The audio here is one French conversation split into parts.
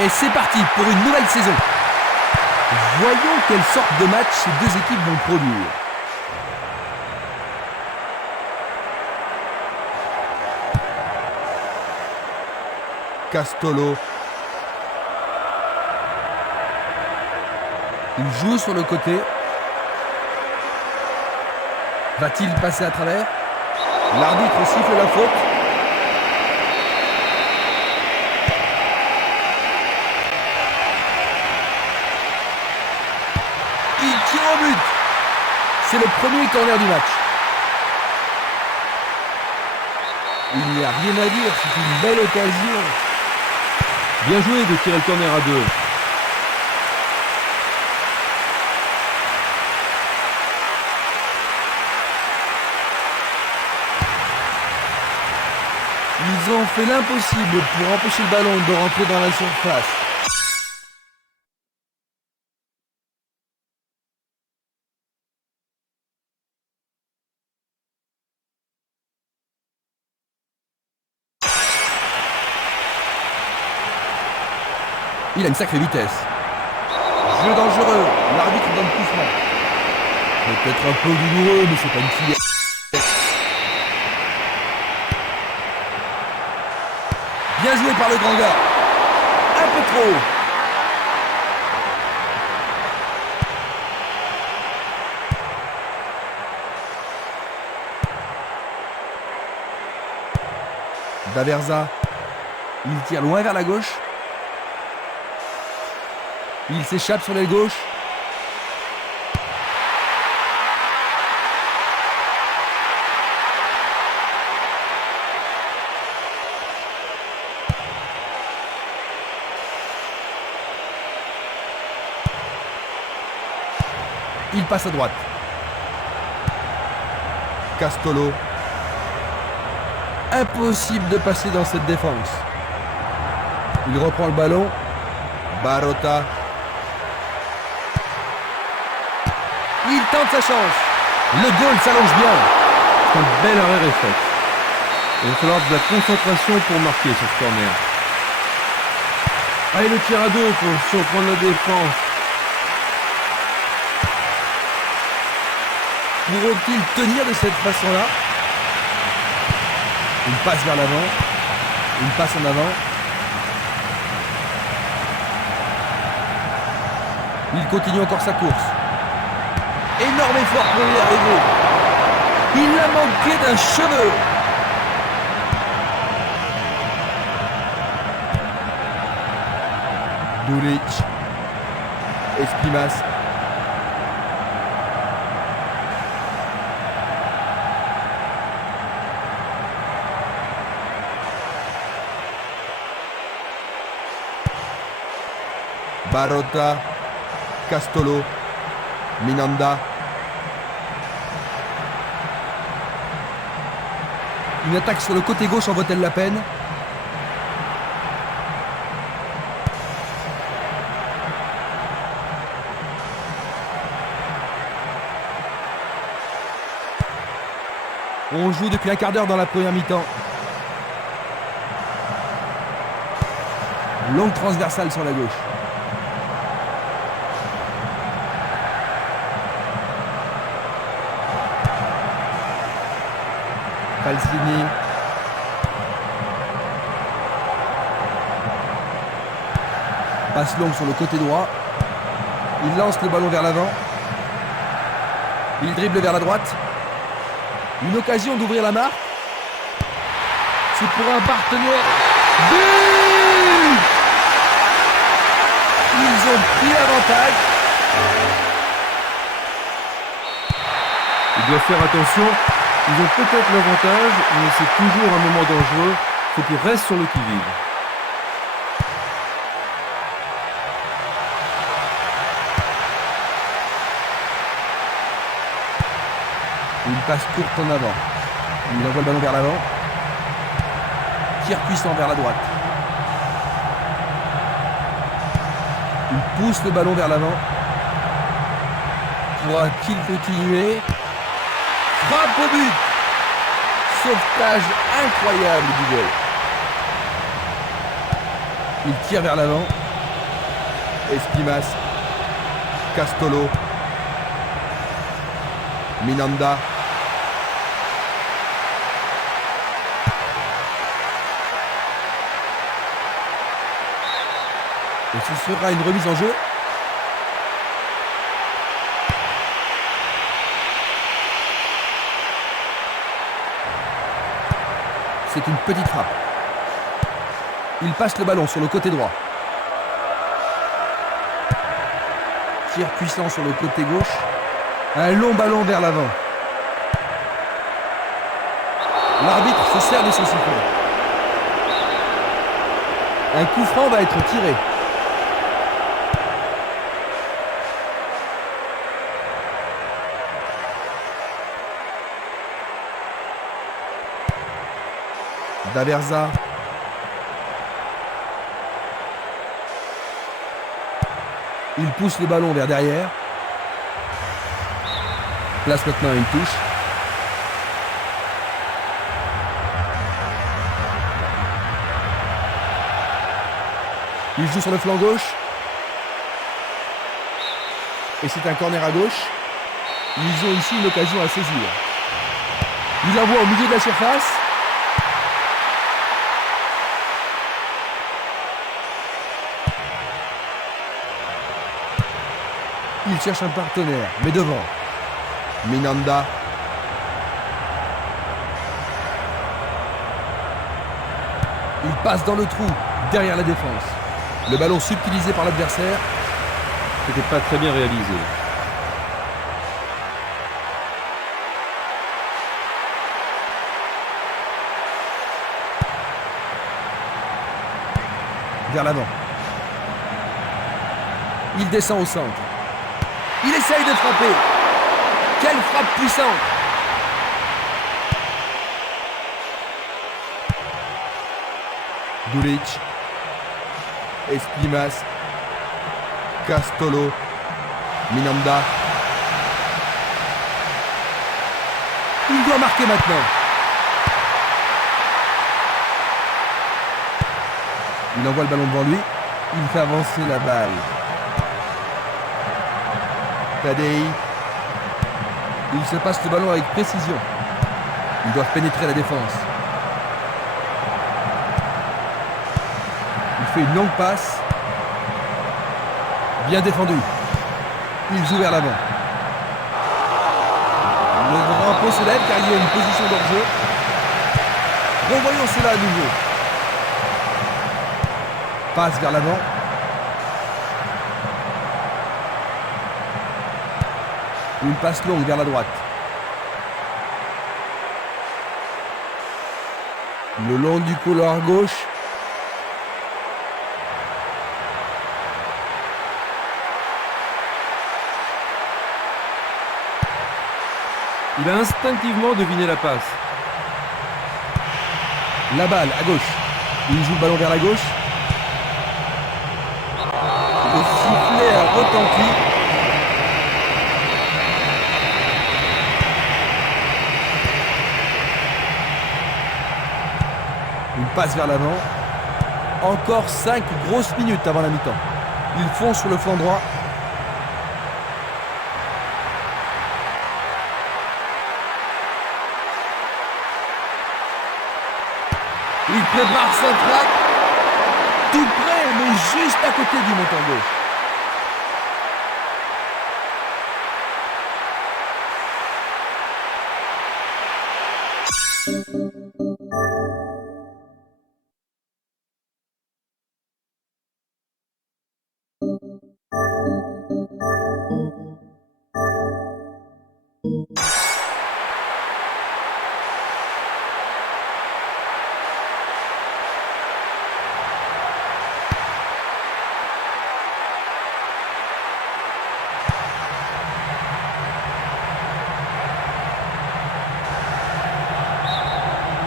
Et c'est parti pour une nouvelle saison. Voyons quelle sorte de match ces deux équipes vont produire. Castolo. Il joue sur le côté. Va-t-il passer à travers? L'arbitre siffle la faute. Il tire au but. C'est le premier corner du match. Il n'y a rien à dire, c'est une belle occasion. Bien joué de tirer le corner à 2. Ils ont fait l'impossible pour empêcher le ballon de rentrer dans la surface. Il a une sacrée vitesse. Jeu dangereux. L'arbitre donne coup franc. Peut-être un peu douloureux, mais c'est pas une fille. Bien joué par le grand gars. Un peu trop. Daversa. Il tire loin vers la gauche. Il s'échappe sur l'aile gauche. Il passe à droite. Castolo. Impossible de passer dans cette défense. Il reprend le ballon. Barotta. Il tente sa chance. Le goal s'allonge bien. Un bel arrêt réflexe. Il va falloir de la concentration pour marquer sur ce corner. Allez, le tir à 2 pour surprendre la défense. Pourront-ils tenir de cette façon-là? Une passe vers l'avant. Une passe en avant. Il continue encore sa course. Énorme effort pour y arriver. Il a manqué d'un cheveu. Dulic. Espimas. Barotta. Castolo. Minanda. Une attaque sur le côté gauche en vaut-elle la peine? On joue depuis un quart d'heure dans la première mi-temps. Longue transversale sur la gauche. Falsini. Passe longue sur le côté droit. Il lance le ballon vers l'avant. Il dribble vers la droite. Une occasion d'ouvrir la marque. C'est pour un partenaire. But! Ils ont pris l'avantage. Il doit faire attention. Ils ont peut-être l'avantage, mais c'est toujours un moment dangereux. Il faut qu'ils restent sur le qui-vive. Une passe courte en avant. Il envoie le ballon vers l'avant. Tir puissant vers la droite. Il pousse le ballon vers l'avant. Pourra-t-il continuer? Frappe au but. Sauvetage incroyable du goal. Il tire vers l'avant. Espimas. Castolo. Minanda. Et ce sera une remise en jeu. C'est une petite frappe. Il passe le ballon sur le côté droit. Tir puissant sur le côté gauche. Un long ballon vers l'avant. L'arbitre se sert de son sifflet. Un coup franc va être tiré. Daversa. Il pousse le ballon vers derrière. Place maintenant une touche. Il joue sur le flanc gauche. Et c'est un corner à gauche. Ils ont ici une occasion à saisir. Il envoie au milieu de la surface. Il cherche un partenaire, mais devant. Minanda. Il passe dans le trou, derrière la défense. Le ballon subtilisé par l'adversaire. C'était pas très bien réalisé. Vers l'avant. Il descend au centre. Il essaye de frapper. Quelle frappe puissante! Dulic. Espimas. Castolo. Minanda. Il doit marquer maintenant. Il envoie le ballon devant lui. Il fait avancer la balle. Tadei. Il se passe le ballon avec précision. Ils doivent pénétrer la défense. Il fait une longue passe. Bien défendu. Il joue vers l'avant. Le drapeau se lève car il y a une position d'hors-jeu. Revoyons cela à nouveau. Passe vers l'avant. Une passe longue vers la droite. Le long du couloir gauche. Il a instinctivement deviné la passe. La balle à gauche. Il joue le ballon vers la gauche. Le sifflet a retenti. Une passe vers l'avant. Encore 5 grosses minutes avant la mi-temps. Ils foncent sur le flanc droit. Il prépare son track. Tout près, mais juste à côté du montant gauche.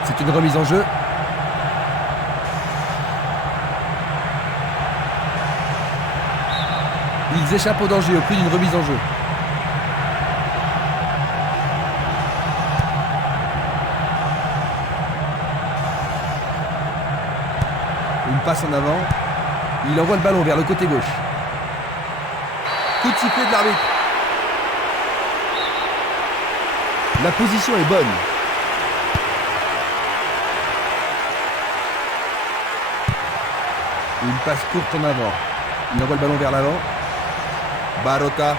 C'est une remise en jeu. Ils échappent au danger au prix d'une remise en jeu. Une passe en avant. Il envoie le ballon vers le côté gauche. Coup de sifflet de l'arbitre. La position est bonne. Une passe courte en avant. Il envoie le ballon vers l'avant. Barota.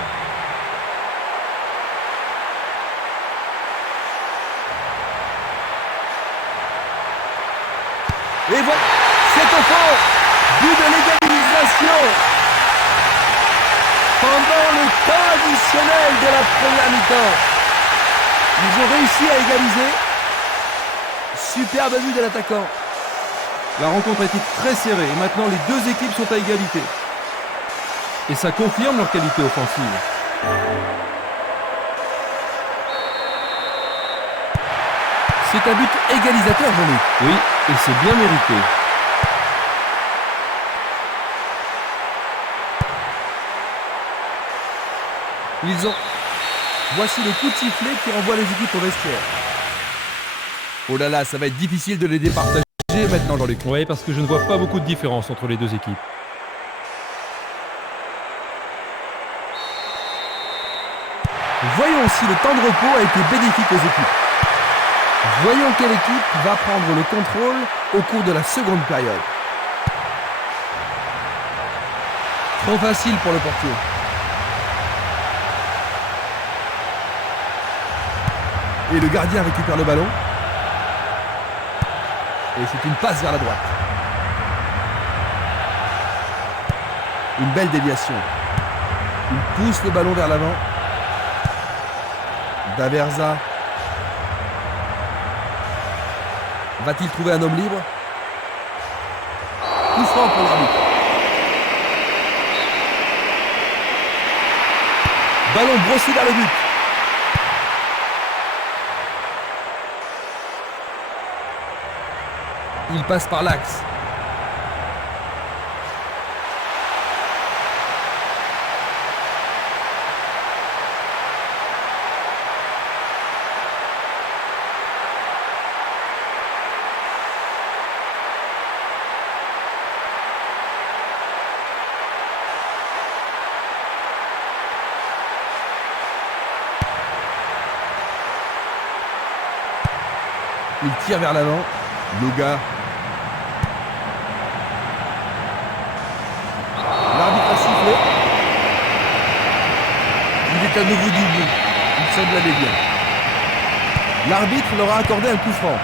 Et voilà, c'est au fond. But de l'égalisation. Pendant le temps additionnel de la première mi-temps. Ils ont réussi à égaliser. Superbe but de l'attaquant. La rencontre a été très serrée et maintenant les deux équipes sont à égalité. Et ça confirme leur qualité offensive. C'est un but égalisateur, Jean-Luc. Oui, et c'est bien mérité. Ils ont... Voici le coup de sifflet qui renvoie les équipes au vestiaire. Oh là là, ça va être difficile de les départager maintenant, Jean-Luc. Oui, parce que je ne vois pas beaucoup de différence entre les deux équipes. Voyons si le temps de repos a été bénéfique aux équipes. Voyons quelle équipe va prendre le contrôle au cours de la seconde période. Trop facile pour le portier. Et le gardien récupère le ballon. Et c'est une passe vers la droite. Une belle déviation. Il pousse le ballon vers l'avant. Daversa. Va-t-il trouver un homme libre? Coup franc pour l'arbitre. Ballon brossé vers le but. Il passe par l'axe. Il tire vers l'avant. Loga. L'arbitre a sifflé. Il est à nouveau doublé. Il semble aller bien. L'arbitre leur a accordé un coup franc.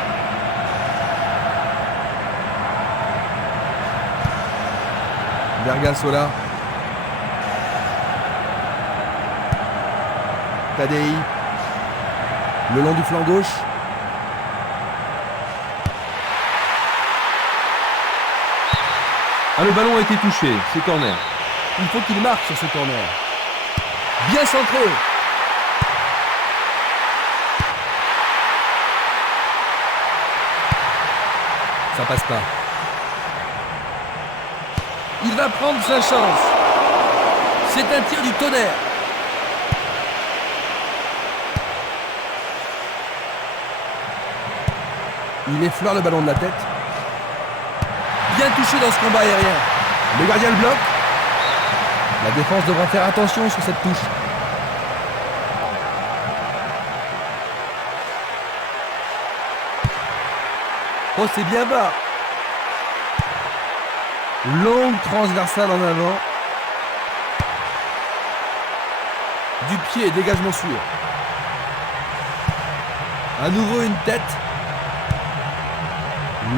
Vergasola. Tadei. Le long du flanc gauche. Ah, le ballon a été touché, c'est corner. Il faut qu'il marque sur ce corner. Bien centré. Ça passe pas. Il va prendre sa chance. C'est un tir du tonnerre. Il effleure le ballon de la tête. Bien touché dans ce combat aérien. Le gardien le bloque. La défense devra faire attention sur cette touche. Oh, c'est bien bas. Longue transversale en avant. Du pied, dégagement sûr. À nouveau une tête.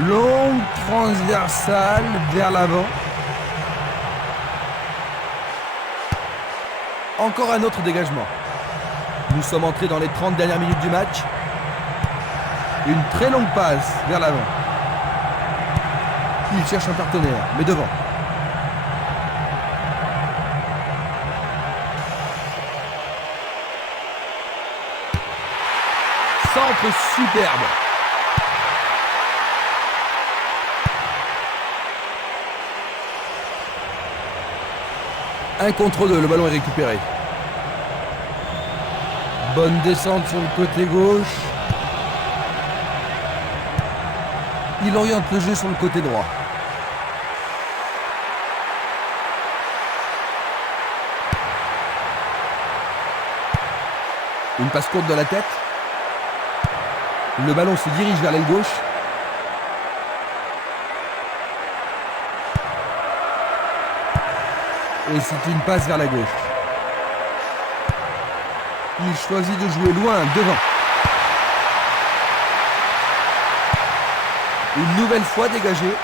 Longue transversale vers l'avant. Encore un autre dégagement. Nous sommes entrés dans les 30 dernières minutes du match. Une très longue passe vers l'avant. Il cherche un partenaire, mais devant. Centre superbe. Un contre deux, le ballon est récupéré. Bonne descente sur le côté gauche. Il oriente le jeu sur le côté droit. Une passe courte de la tête. Le ballon se dirige vers l'aile gauche. Et c'est une passe vers la gauche. Il choisit de jouer loin, devant. Une nouvelle fois dégagé.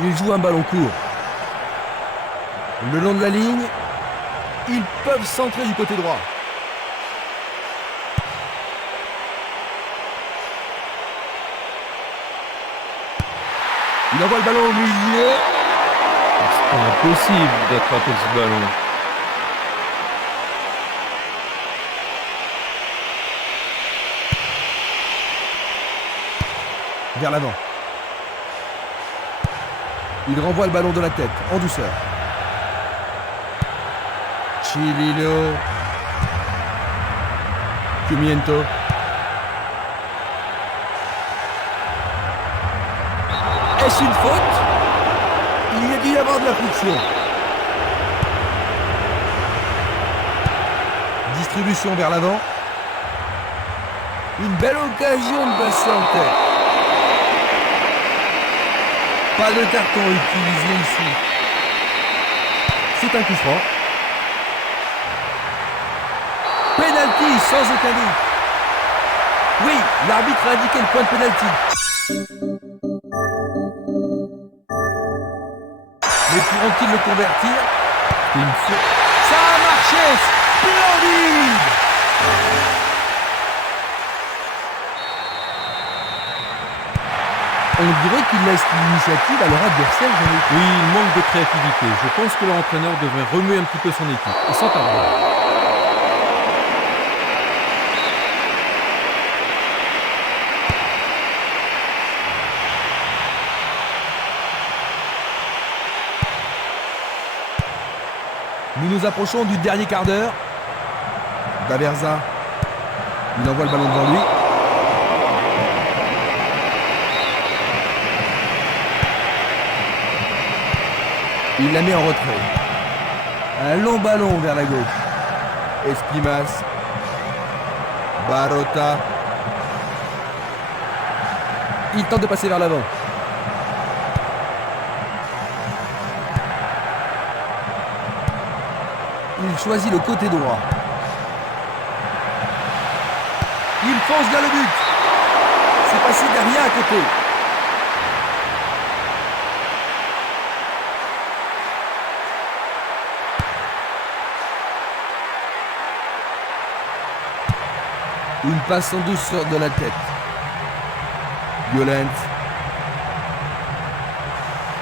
Il joue un ballon court. Le long de la ligne, ils peuvent centrer du côté droit. Il envoie le ballon au milieu. C'est impossible d'attraper ce ballon. Vers l'avant. Il renvoie le ballon de la tête, en douceur. Chilino. Cumiento. Est-ce une faute? Il y a dû y avoir de la friction. Distribution vers l'avant. Une belle occasion de passer en tête. Pas de carton utilisé ici. C'est un coup franc. Penalty sans aucun doute. Oui, l'arbitre a indiqué le point de penalty. Mais pourront-ils le convertir? Ça a marché! Splendide! On dirait qu'ils laissent l'initiative à leur adversaire, Jean-Luc. Oui, il manque de créativité. Je pense que leur entraîneur devrait remuer un petit peu son équipe. Et sans tarder. Nous nous approchons du dernier quart d'heure. Daversa. Il envoie le ballon devant lui. Il la met en retrait. Un long ballon vers la gauche. Esquimas. Barota. Il tente de passer vers l'avant. Il choisit le côté droit. Il fonce vers le but. C'est passé derrière à côté. Une passe en douceur de la tête. Violent.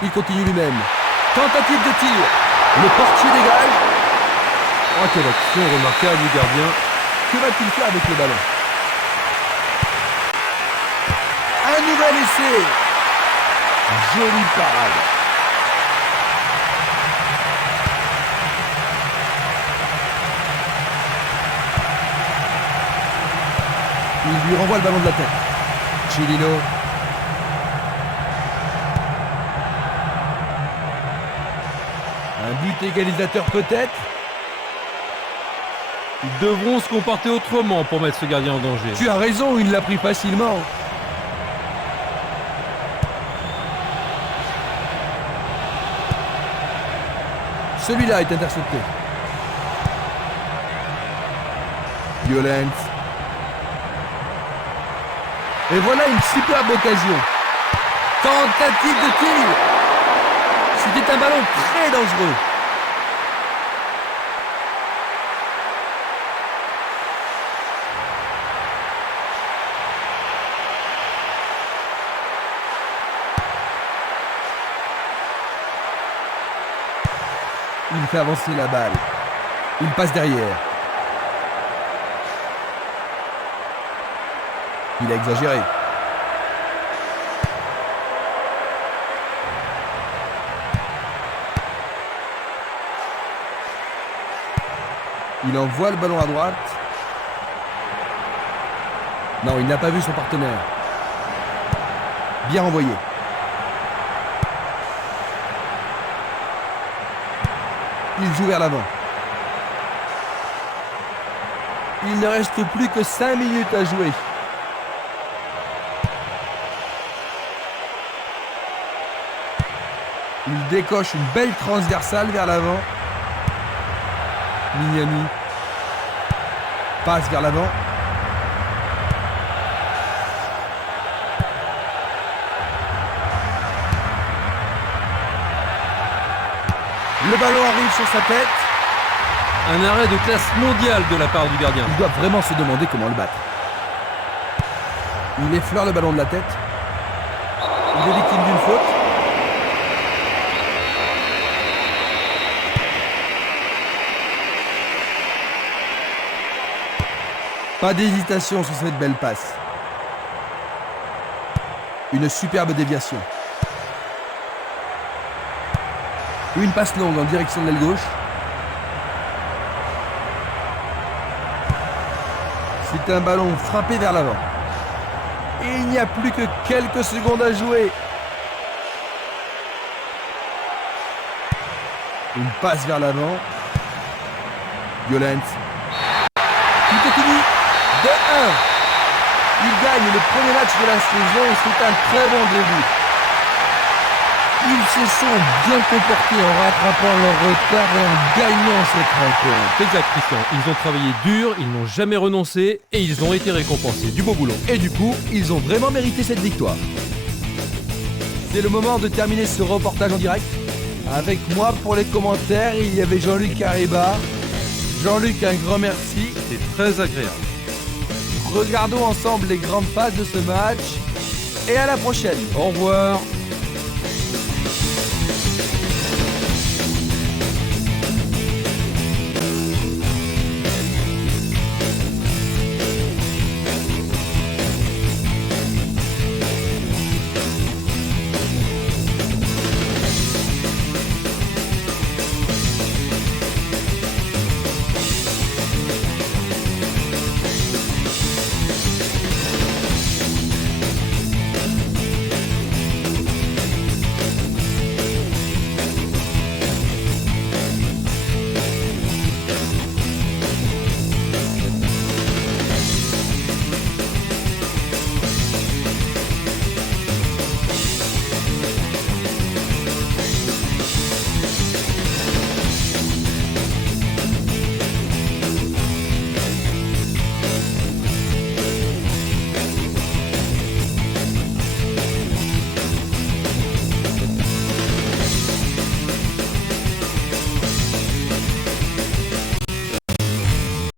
Il continue lui-même. Tentative de tir. Le portier dégage. Oh, quelle action remarquable du gardien. Que va-t-il faire avec le ballon? Un nouvel essai. Jolie parade. Il lui renvoie le ballon de la tête. Chilino. Un but égalisateur peut-être. Ils devront se comporter autrement pour mettre ce gardien en danger. Tu as raison, il l'a pris facilement. Celui-là est intercepté. Violent. Et voilà une superbe occasion. Tentative de tir. C'était un ballon très dangereux. Il fait avancer la balle. Il passe derrière. Il a exagéré. Il envoie le ballon à droite. Non, il n'a pas vu son partenaire. Bien renvoyé. Il joue vers l'avant. Il ne reste plus que 5 minutes à jouer. Il décoche une belle transversale vers l'avant. Mignani passe vers l'avant. Le ballon arrive sur sa tête. Un arrêt de classe mondiale de la part du gardien. Il doit vraiment se demander comment le battre. Il effleure le ballon de la tête. Il est victime d'une faute. Pas d'hésitation sur cette belle passe. Une superbe déviation. Une passe longue en direction de l'aile gauche. C'est un ballon frappé vers l'avant. Et il n'y a plus que quelques secondes à jouer. Une passe vers l'avant. Violent. Tout est fini. 2-1. Il gagne le premier match de la saison et c'est un très bon début. Ils se sont bien comportés en rattrapant leur retard et en gagnant cette rencontre. Exact, Christian. Ils ont travaillé dur, ils n'ont jamais renoncé et ils ont été récompensés. Du beau boulot. Et du coup, ils ont vraiment mérité cette victoire. C'est le moment de terminer ce reportage en direct. Avec moi pour les commentaires, il y avait Jean-Luc Ariba. Jean-Luc, un grand merci. C'est très agréable. Regardons ensemble les grandes phases de ce match. Et à la prochaine. Au revoir.